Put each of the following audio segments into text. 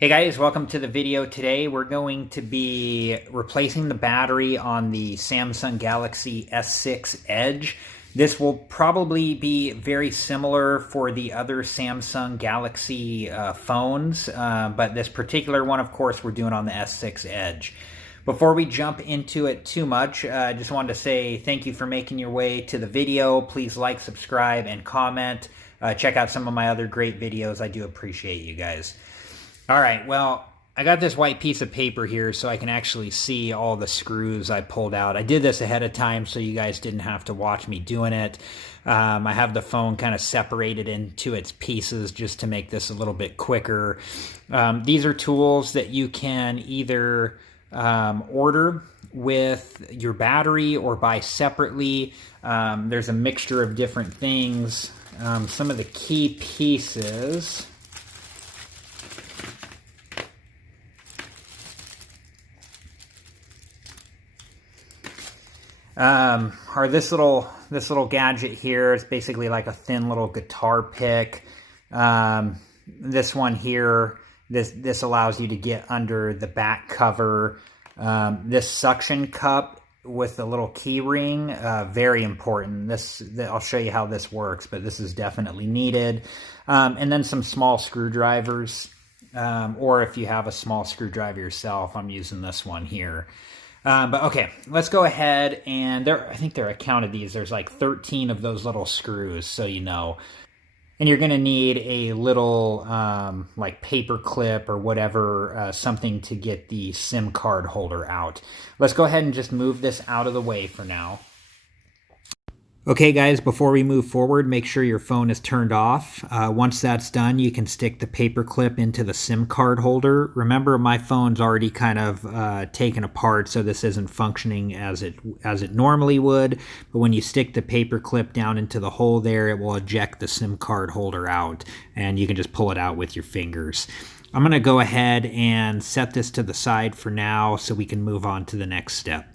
Hey guys, welcome to the video. Today we're going to be replacing the battery on the Samsung Galaxy S6 Edge. This will probably be very similar for the other Samsung Galaxy phones, but this particular one, of course, we're doing on the S6 Edge. Before we jump into it too much, I just wanted to say thank you for making your way to the video. Please like, subscribe, and comment. Check out some of my other great videos. I do appreciate you guys. All right, well, I got this white piece of paper here so I can actually see all the screws I pulled out. I did this ahead of time so you guys didn't have to watch me doing it. I have the phone kind of separated into its pieces just to make this a little bit quicker. These are tools that you can either order with your battery or buy separately. There's a mixture of different things. Some of the key pieces are this little gadget here. It's basically like a thin little guitar pick. This one here, this allows you to get under the back cover. This suction cup with a little key ring, very important. I'll show you how this works, but this is definitely needed. And then some small screwdrivers, or if you have a small screwdriver yourself, I'm using this one here. But okay, let's go ahead and I think I counted these. There's like 13 of those little screws, so you know. And you're going to need a little like paper clip or whatever, something to get the SIM card holder out. Let's go ahead and just move this out of the way for now. Okay guys, before we move forward, make sure your phone is turned off. Once that's done, you can stick the paper clip into the SIM card holder. Remember, my phone's already kind of taken apart, so this isn't functioning as it normally would. But when you stick the paper clip down into the hole there, it will eject the SIM card holder out, and you can just pull it out with your fingers. I'm going to go ahead and set this to the side for now so we can move on to the next step.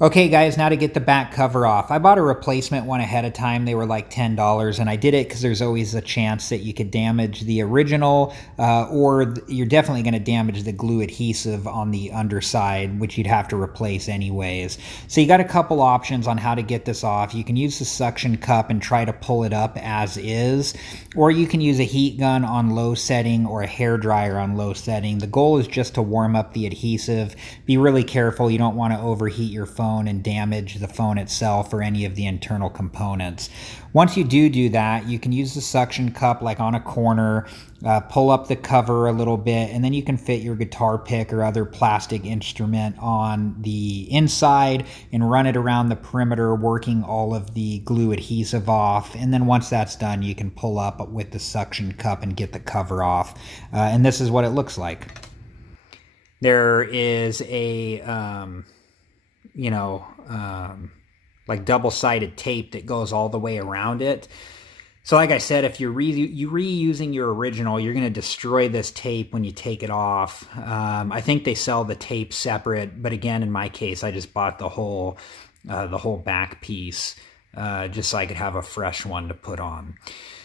Okay guys, now to get the back cover off. I bought a replacement one ahead of time. They were like $10, and I did it because there's always a chance that you could damage the original, or you're definitely going to damage the glue adhesive on the underside, which you'd have to replace anyways. So you got a couple options on how to get this off. You can use the suction cup and try to pull it up as is, or you can use a heat gun on low setting or a hair dryer on low setting. The goal is just to warm up the adhesive. Be really careful. You don't want to overheat your phone and damage the phone itself or any of the internal components. Once you do that, you can use the suction cup like on a corner, pull up the cover a little bit, and then you can fit your guitar pick or other plastic instrument on the inside and run it around the perimeter, working all of the glue adhesive off. And then once that's done, you can pull up with the suction cup and get the cover off. And this is what it looks like. There is a like double-sided tape that goes all the way around it. So like I said, if you're reusing your original, you're going to destroy this tape when you take it off. I think they sell the tape separate, but again, in my case, I just bought the whole back piece just so I could have a fresh one to put on.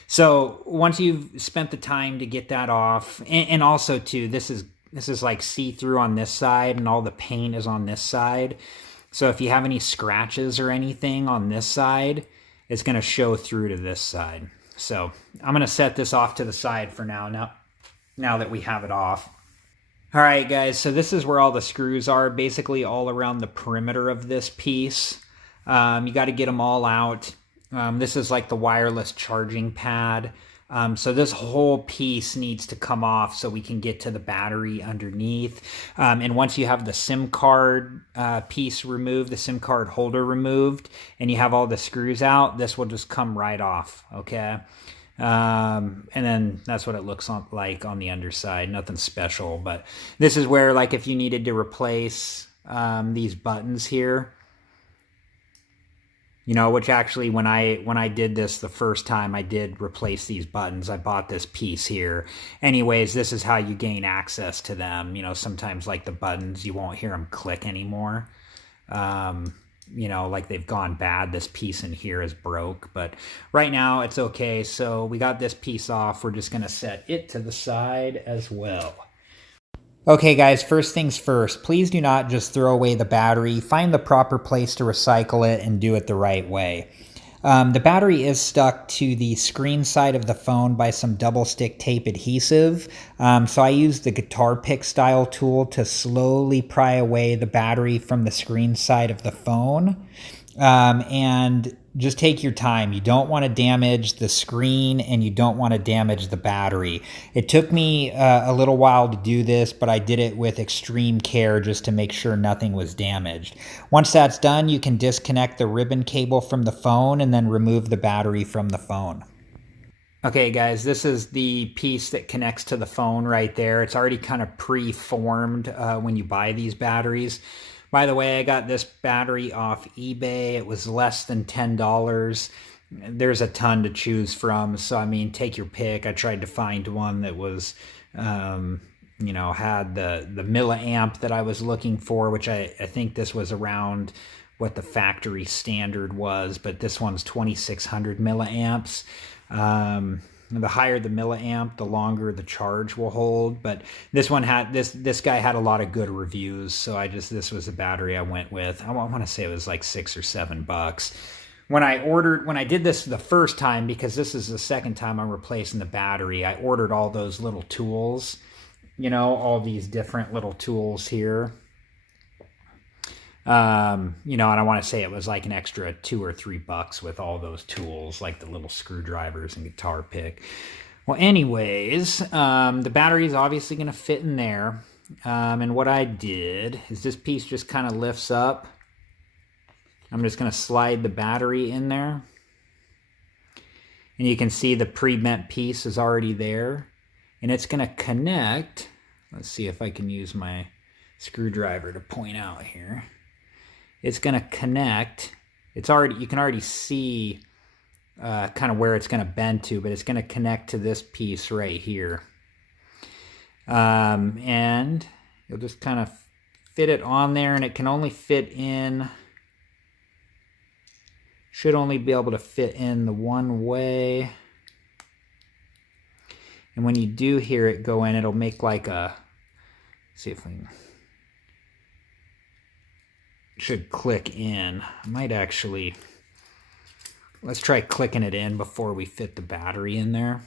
So once you've spent the time to get that off, and also too, this is like see-through on this side, and all the paint is on this side. So if you have any scratches or anything on this side, it's going to show through to this side. So I'm going to set this off to the side for now that we have it off. All right, guys, so this is where all the screws are, basically all around the perimeter of this piece. You got to get them all out. This is like the wireless charging pad. So this whole piece needs to come off so we can get to the battery underneath. And once you have the SIM card piece removed, the SIM card holder removed, and you have all the screws out, this will just come right off, okay? And then that's what it looks like on the underside. Nothing special, but this is where, like, if you needed to replace these buttons here, you know, which actually when I did this the first time, I did replace these buttons. I bought this piece here. Anyways, this is how you gain access to them. You know, sometimes like the buttons, you won't hear them click anymore. You know, like they've gone bad. This piece in here is broke, but right now it's okay. So we got this piece off. We're just going to set it to the side as well. Okay guys, first things first, please do not just throw away the battery. Find the proper place to recycle it and do it the right way. The battery is stuck to the screen side of the phone by some double stick tape adhesive. So I use the guitar pick style tool to slowly pry away the battery from the screen side of the phone. And just take your time. You don't want to damage the screen and you don't want to damage the battery. It took me a little while to do this, but I did it with extreme care just to make sure nothing was damaged. Once that's done, you can disconnect the ribbon cable from the phone and then remove the battery from the phone. Okay guys, this is the piece that connects to the phone right there. It's already kind of pre-formed when you buy these batteries. By the way, I got this battery off eBay. It was less than $10. There's a ton to choose from, so I mean, take your pick. I tried to find one that was, you know, had the milliamp that I was looking for, which I think this was around what the factory standard was, but this one's 2600 milliamps. The higher the milliamp, the longer the charge will hold. But this one had this guy had a lot of good reviews, so this was the battery I went with. I want to say it was like $6 or $7. When I did this the first time, because this is the second time I'm replacing the battery, I ordered all those little tools, you know, all these different little tools here. You know, and I want to say it was like an extra $2 or $3 with all those tools, like the little screwdrivers and guitar pick. Well, anyways, the battery is obviously going to fit in there. And what I did is this piece just kind of lifts up. I'm just going to slide the battery in there. And you can see the pre-bent piece is already there. And it's going to connect. Let's see if I can use my screwdriver to point out here. It's going to connect. It's already, you can already see kind of where it's going to bend to, but it's going to connect to this piece right here. And you'll just kind of fit it on there, and it can only fit in, should only be able to fit in the one way. And when you do hear it go in, it'll make like a, see if we can, should click in. I might actually, let's try clicking it in before we fit the battery in there.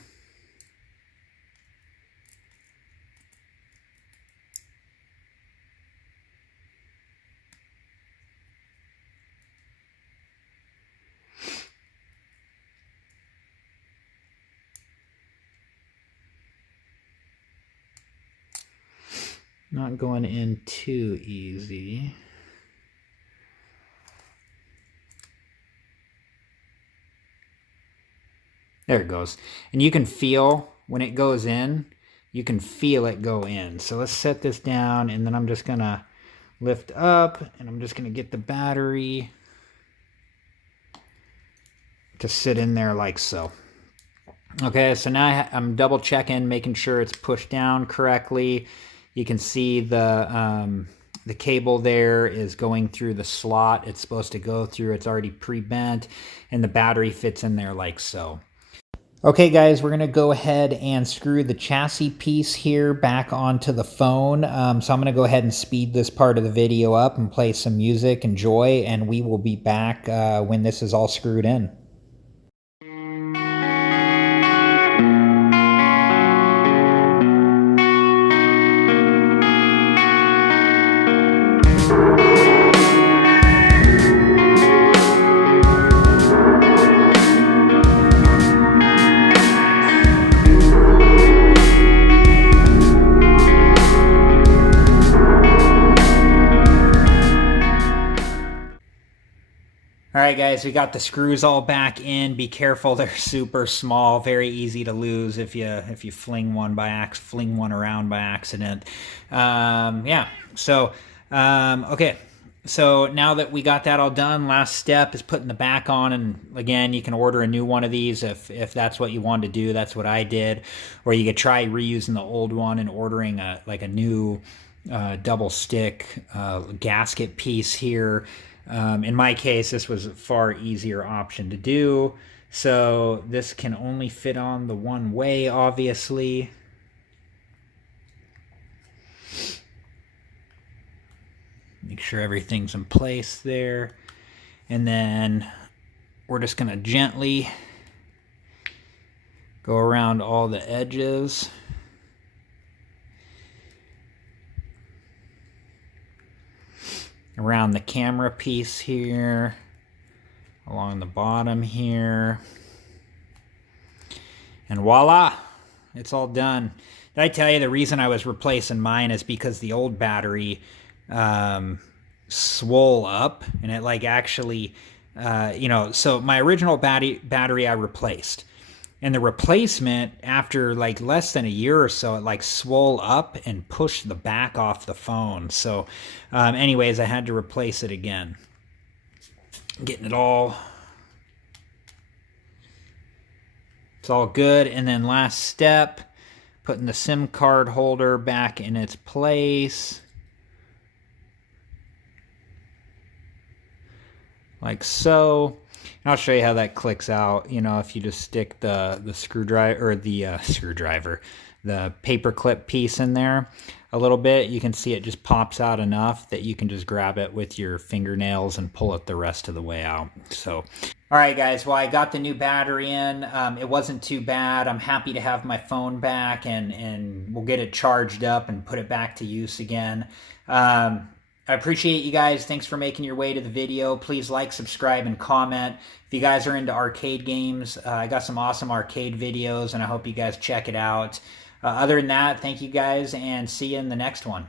Not going in too easy. There it goes. And you can feel when it goes in, you can feel it go in. So let's set this down, and then I'm just going to lift up, and I'm just going to get the battery to sit in there like so. Okay, so now I'm double checking, making sure it's pushed down correctly. You can see the cable there is going through the slot it's supposed to go through. It's already pre-bent, and the battery fits in there like so. Okay guys, we're going to go ahead and screw the chassis piece here back onto the phone. So I'm going to go ahead and speed this part of the video up and play some music. Enjoy, and we will be back when this is all screwed in. Alright guys, we got the screws all back in. Be careful, they're super small, very easy to lose if you fling one around by accident. Yeah, so okay, so now that we got that all done, last step is putting the back on. And again, you can order a new one of these if that's what you want to do. That's what I did. Or you could try reusing the old one and ordering a new double stick gasket piece here. In my case, this was a far easier option to do. So this can only fit on the one way, obviously. sure everything's in place there. And then we're just going to gently go around all the edges. Around the camera piece here, along the bottom here. And voila, it's all done. Did I tell you the reason I was replacing mine is because the old battery swole up, and it like actually, so my original battery I replaced. And the replacement, after like less than a year or so, it like swole up and pushed the back off the phone. So anyways, I had to replace it again. Getting it all. It's all good. And then last step, putting the SIM card holder back in its place. Like so. And I'll show you how that clicks out. You know, if you just stick the screwdriver, or the the paper clip piece in there a little bit, you can see it just pops out enough that you can just grab it with your fingernails and pull it the rest of the way out. So, all right, guys. Well, I got the new battery in. It wasn't too bad. I'm happy to have my phone back, and we'll get it charged up and put it back to use again. I appreciate you guys. Thanks for making your way to the video. Please like, subscribe, and comment. If you guys are into arcade games, I got some awesome arcade videos, and I hope you guys check it out. Other than that, thank you guys, and see you in the next one.